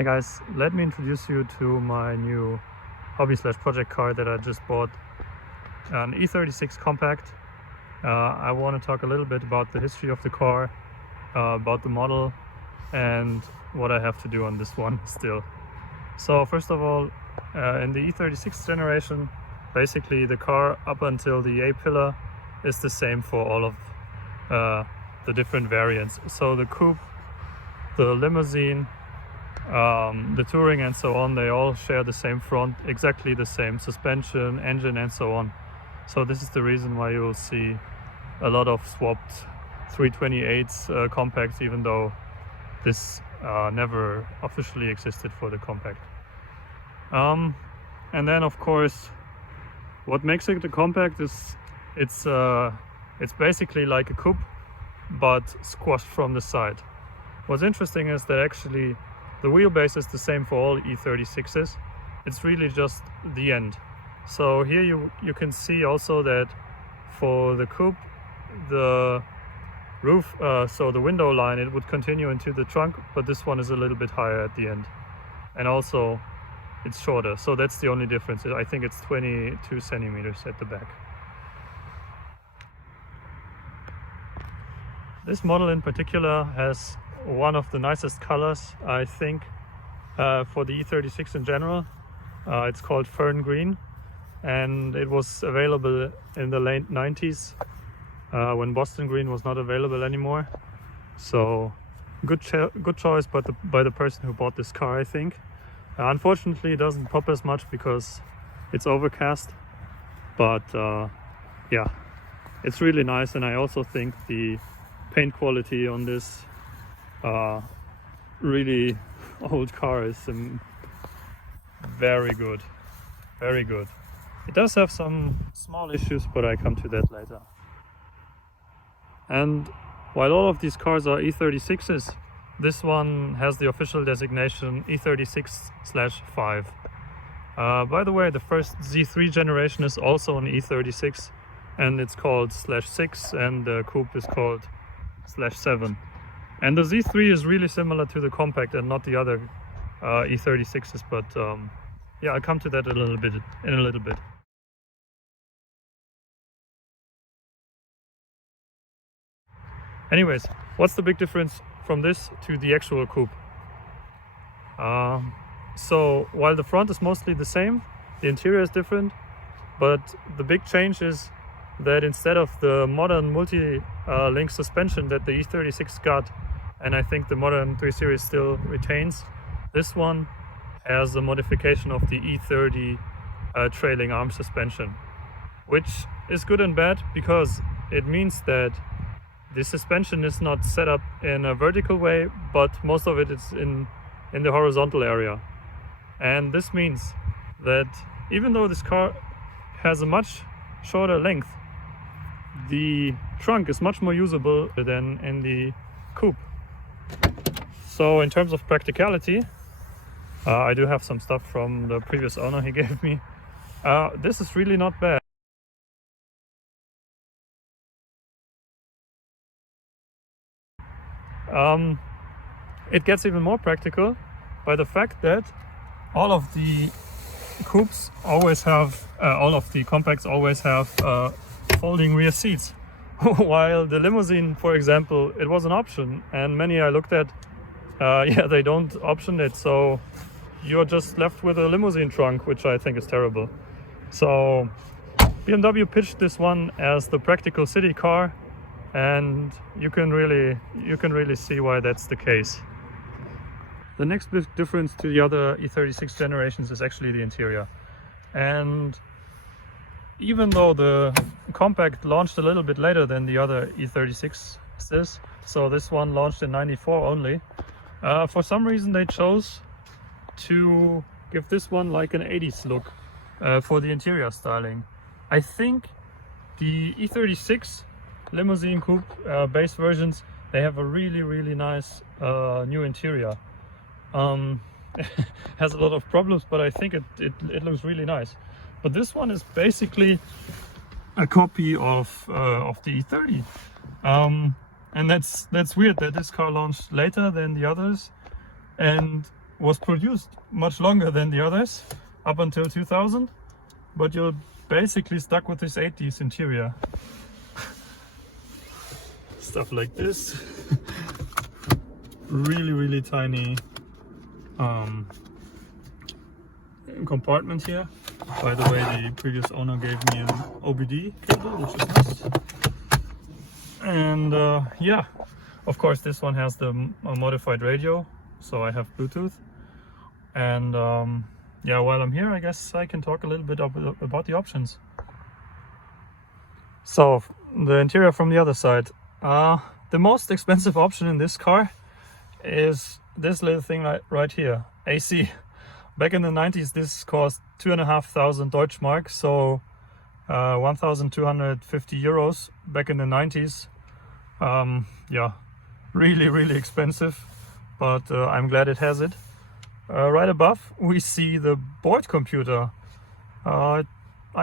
Hi guys, let me introduce you to my new hobby/project car that I just bought, an E36 Compact. I want to talk a little bit about the history of the car, about the model, and what I have to do on this one still. So first of all, in the E36 generation, basically the car up until the A-pillar is the same for all of the different variants. So the coupe, the limousine, the touring and so on, they all share the same front, exactly the same suspension, engine and so on. So this is the reason why you will see a lot of swapped 328s compacts, even though this never officially existed for the compact. And then of course what makes it a compact is it's basically like a coupe but squashed from the side. What's interesting is that actually the wheelbase is the same for all E36s. It's really just the end. So here you can see also that for the coupe, the roof, so the window line, it would continue into the trunk, but this one is a little bit higher at the end. And also it's shorter, so that's the only difference. I think it's 22 centimeters at the back. This model in particular has one of the nicest colors, I think, for the E36 in general. It's called Fern Green, and it was available in the late 90s when Boston Green was not available anymore. So good choice by the person who bought this car, I think. Unfortunately, it doesn't pop as much because it's overcast, but yeah, it's really nice. And I also think the paint quality on this really old car is very good, very good. It does have some small issues, but I come to that later. And while all of these cars are E36s, this one has the official designation E36/5. By the way, the first Z3 generation is also an E36, and it's called /6, and the coupe is called /7. And the Z3 is really similar to the compact and not the other E36s, but yeah, I'll come to that in a little bit. Anyways, what's the big difference from this to the actual coupe? So while the front is mostly the same, the interior is different, but the big change is that instead of the modern multi-link suspension that the E36 got, and I think the modern 3 Series still retains, this one has a modification of the E30 trailing arm suspension, which is good and bad because it means that the suspension is not set up in a vertical way, but most of it is in the horizontal area. And this means that even though this car has a much shorter length, the trunk is much more usable than in the coupe. So in terms of practicality, I do have some stuff from the previous owner he gave me. This is really not bad. It gets even more practical by the fact that all of the coupes always have, all of the compacts always have folding rear seats. While the limousine, for example, it was an option, and many I looked at, yeah, they don't option it, so you're just left with a limousine trunk, which I think is terrible. So BMW pitched this one as the practical city car, and you can really see why that's the case. The next big difference to the other E36 generations is actually the interior. And even though the compact launched a little bit later than the other E36s, so this one launched in '94 only, for some reason they chose to give this one like an 80s look for the interior styling. I think the E36 limousine coupe base versions, they have a really nice new interior. Has a lot of problems, but I think it looks really nice. But this one is basically a copy of the E30, and that's weird that this car launched later than the others. And was produced much longer than the others, up until 2000, but you're basically stuck with this 80s interior. Stuff like this. Really tiny compartment here. By the way, the previous owner gave me an OBD cable, which is nice. And yeah, of course this one has the modified radio, so I have Bluetooth. And yeah, while I'm here, I guess I can talk a little bit about the options. So the interior from the other side. The most expensive option in this car is this little thing right here, AC. Back in the 90s, this cost 2,500 Deutschmark, so 1,250 euros back in the 90s. Yeah, really expensive, but I'm glad it has it. Right above we see the board computer. I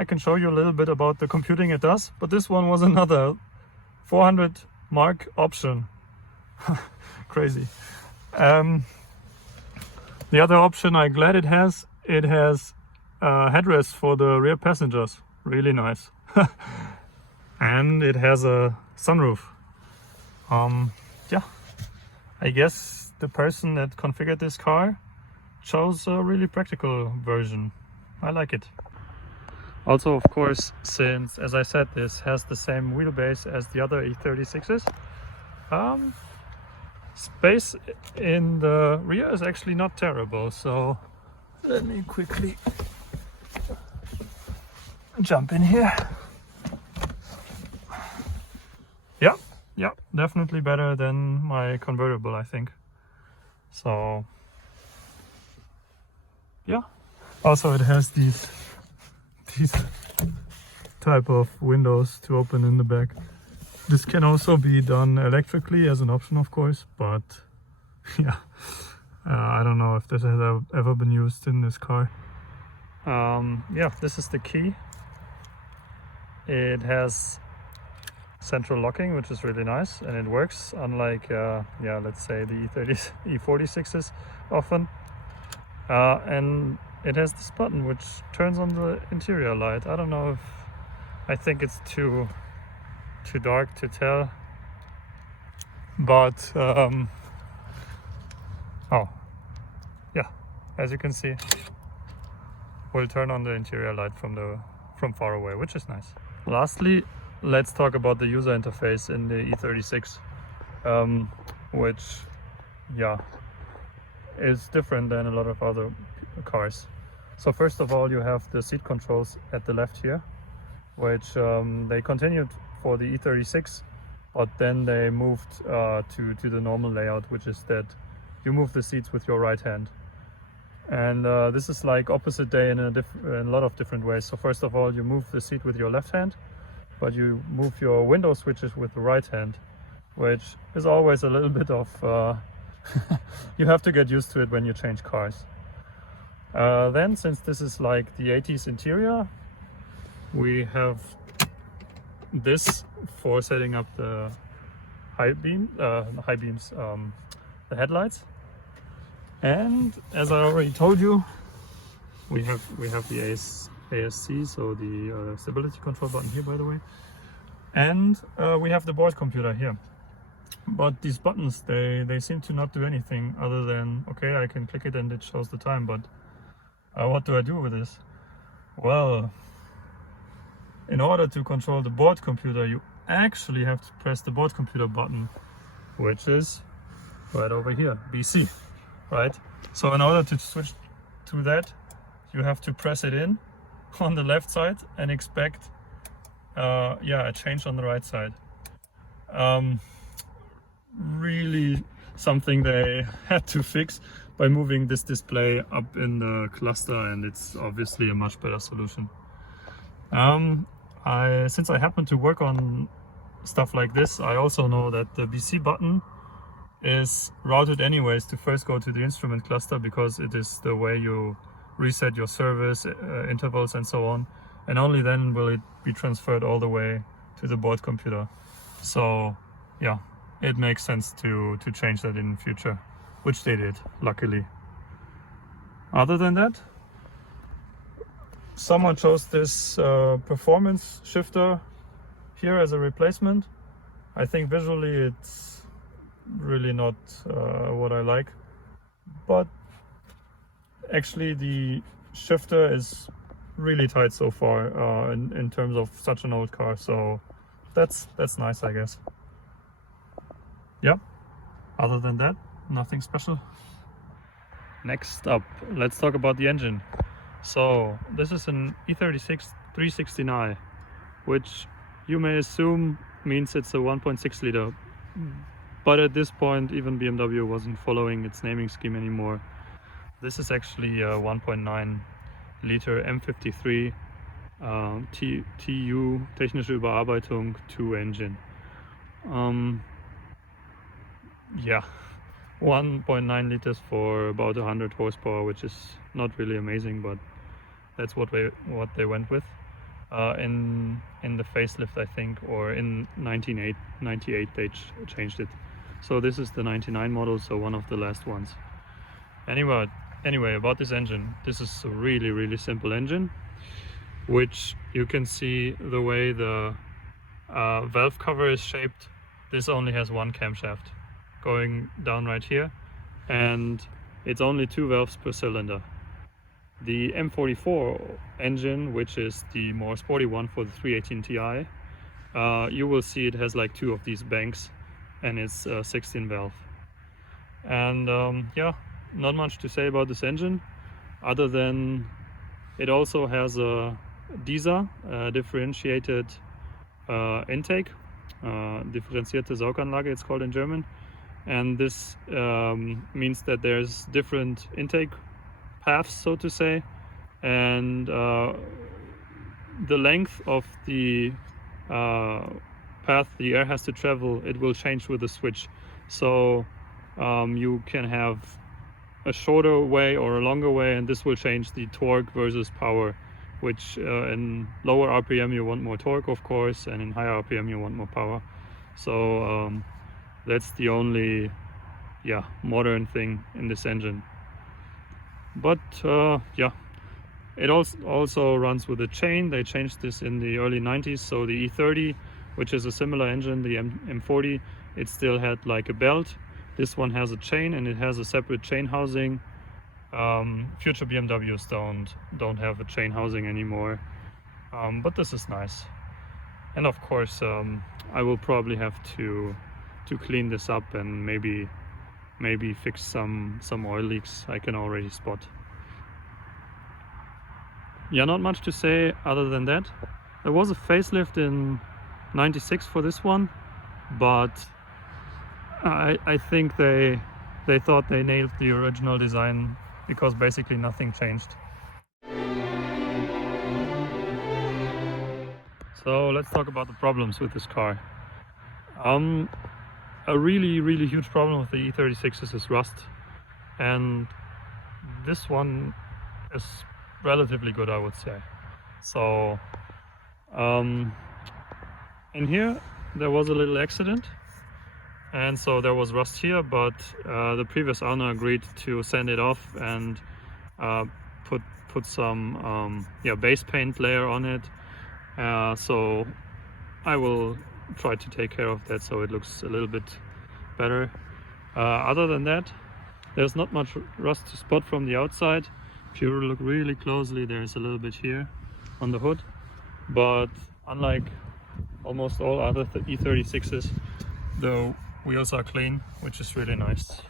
can show you a little bit about the computing it does, but this one was another 400 mark option. Crazy. The other option I'm glad it has headrests for the rear passengers. Really nice. And it has a sunroof. Yeah, I guess the person that configured this car chose a really practical version. I like it. Also, of course, since, as I said, this has the same wheelbase as the other E36s, space in the rear is actually not terrible. So let me quickly jump in here. Yeah, definitely better than my convertible, I think. So yeah, also it has these type of windows to open in the back. This can also be done electrically as an option, of course, but yeah, I don't know if this has ever been used in this car. Yeah, this is the key. It has central locking, which is really nice, and it works unlike yeah, let's say the E46s often. And it has this button which turns on the interior light. I don't know if, I think it's too dark to tell, but oh yeah, as you can see, will turn on the interior light from far away, which is nice. Lastly, let's talk about the user interface in the E36, which yeah, is different than a lot of other cars. So first of all, you have the seat controls at the left here, which they continued for the E36, but then they moved to the normal layout, which is that you move the seats with your right hand. And this is like opposite day in a lot of different ways. So first of all, you move the seat with your left hand, but you move your window switches with the right hand, which is always a little bit of you have to get used to it when you change cars. Then, since this is like the 80s interior, we have this for setting up the the headlights. And as I already told you, we have the ASC, so the stability control button here, by the way, and we have the board computer here. But these buttons, they seem to not do anything other than, okay, I can click it and it shows the time, but what do I do with this? Well, in order to control the board computer, you actually have to press the board computer button, which is right over here, BC, right? So in order to switch to that, you have to press it in on the left side and expect yeah, a change on the right side. Really something they had to fix by moving this display up in the cluster, and it's obviously a much better solution. Since I happen to work on stuff like this, I also know that the BC button is routed anyways to first go to the instrument cluster, because it is the way you reset your service intervals and so on, and only then will it be transferred all the way to the board computer. So yeah, it makes sense to change that in the future, which they did, luckily. Other than that, someone chose this performance shifter here as a replacement. I think visually it's really not what I like, but actually the shifter is really tight so far in terms of such an old car, so that's nice, I guess. Yeah, other than that, nothing special. Next up, let's talk about the engine. So this is an E36 369, which you may assume means it's a 1.6 liter, but at this point even BMW wasn't following its naming scheme anymore. This is actually a 1.9 liter M53 TU, technische Überarbeitung 2 engine. Yeah, 1.9 liters for about 100 horsepower, which is not really amazing, but that's what they went with in the facelift, I think, or in 1998 they changed it. So this is the 99 model, so one of the last ones. Anyway, about this engine, this is a really simple engine, which you can see the way the valve cover is shaped. This only has one camshaft going down right here, and it's only 2 valves per cylinder. The M44 engine, which is the more sporty one for the 318 Ti, you will see it has like 2 of these banks, and it's 16 valve. And yeah, not much to say about this engine, other than it also has a diesel, differentiated intake, differenzierte Sauganlage it's called in German. And this means that there's different intake paths, so to say, and the length of the path the air has to travel, it will change with the switch. So you can have a shorter way or a longer way, and this will change the torque versus power, which in lower RPM you want more torque, of course, and in higher RPM you want more power. So that's the only modern thing in this engine. But yeah, it also runs with a chain. They changed this in the early 90s, so the E30, which is a similar engine, the M40, it still had like a belt. This one has a chain, and it has a separate chain housing. Future BMWs don't have a chain housing anymore, but this is nice. And of course, I will probably have to clean this up and maybe fix some oil leaks I can already spot. Yeah, not much to say other than that. There was a facelift in '96 for this one, but I think they thought they nailed the original design, because basically nothing changed. So let's talk about the problems with this car. A really huge problem with the E36 is rust, and this one is relatively good, I would say. So in here there was a little accident, and so there was rust here, but the previous owner agreed to sand it off and put some base paint layer on it. So I will try to take care of that so it looks a little bit better. Other than that, there's not much rust to spot from the outside. If you look really closely, there's a little bit here on the hood, but unlike almost all other E36s, the wheels are clean, which is really nice.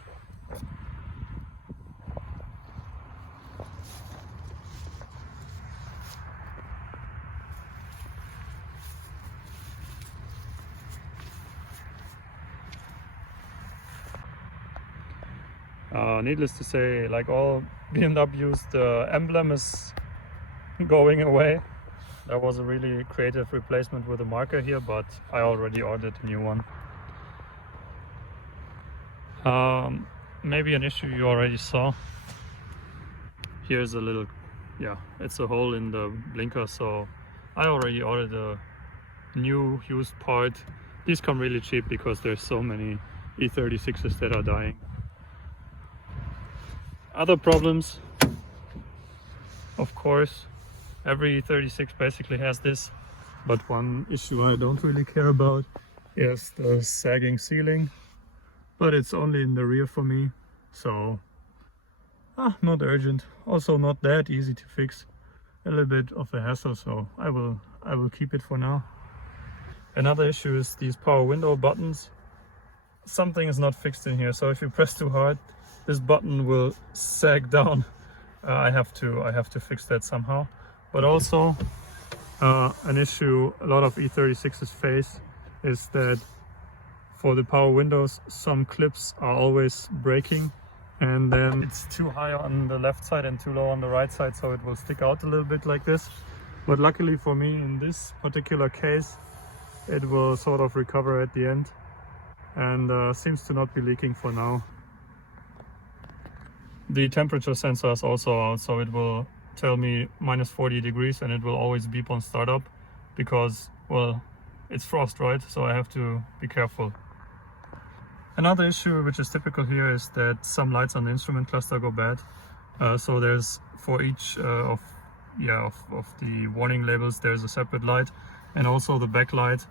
Needless to say, like all BMWs, the emblem is going away. There was a really creative replacement with a marker here, but I already ordered a new one. Maybe an issue you already saw. Here's a little, it's a hole in the blinker, so I already ordered a new used part. These come really cheap because there's so many E36s that are dying. Other problems, Of course, every E36 basically has this, but one issue I don't really care about is the sagging ceiling, but it's only in the rear for me, so not urgent, also not that easy to fix, a little bit of a hassle, so I will keep it for now. Another issue is these power window buttons. Something is not fixed in here, so if you press too hard, this button will sag down. I have to fix that somehow. But also an issue a lot of E36s face is that for the power windows, some clips are always breaking, and then it's too high on the left side and too low on the right side, so it will stick out a little bit like this. But luckily for me, in this particular case, it will sort of recover at the end, and seems to not be leaking for now. The temperature sensor is also out, so it will tell me minus 40 degrees, and it will always beep on startup because, well, it's frost, right? So I have to be careful. Another issue which is typical here is that some lights on the instrument cluster go bad. So there's, for each of the warning labels, there's a separate light, and also the backlight.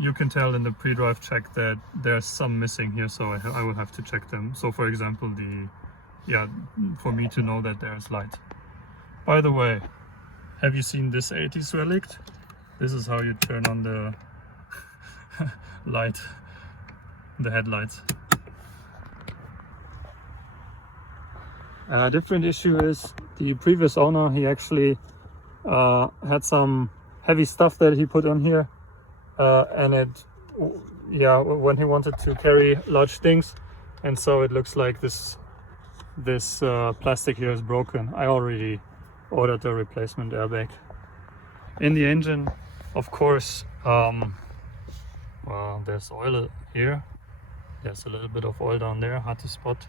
You can tell in the pre-drive check that there's some missing here, so I will have to check them. So for example, for me to know that there's light. By the way, have you seen this 80s relic? This is how you turn on the light, the headlights. A different issue is the previous owner, he actually had some heavy stuff that he put on here, and when he wanted to carry large things, and so it looks like this plastic here is broken. I already ordered a replacement airbag. In the engine, of course, well, there's oil here. There's a little bit of oil down there, hard to spot.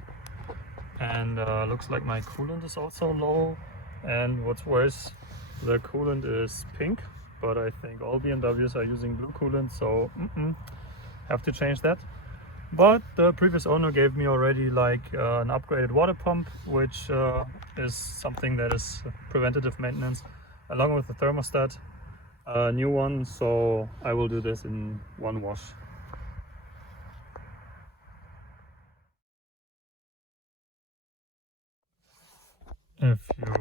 And looks like my coolant is also low. And what's worse, the coolant is pink, but I think all BMWs are using blue coolant, so have to change that. But the previous owner gave me already like an upgraded water pump, which is something that is preventative maintenance, along with the thermostat, a new one, so I will do this in one wash. If you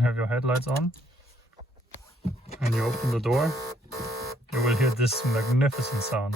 have your headlights on and you open the door, you will hear this magnificent sound.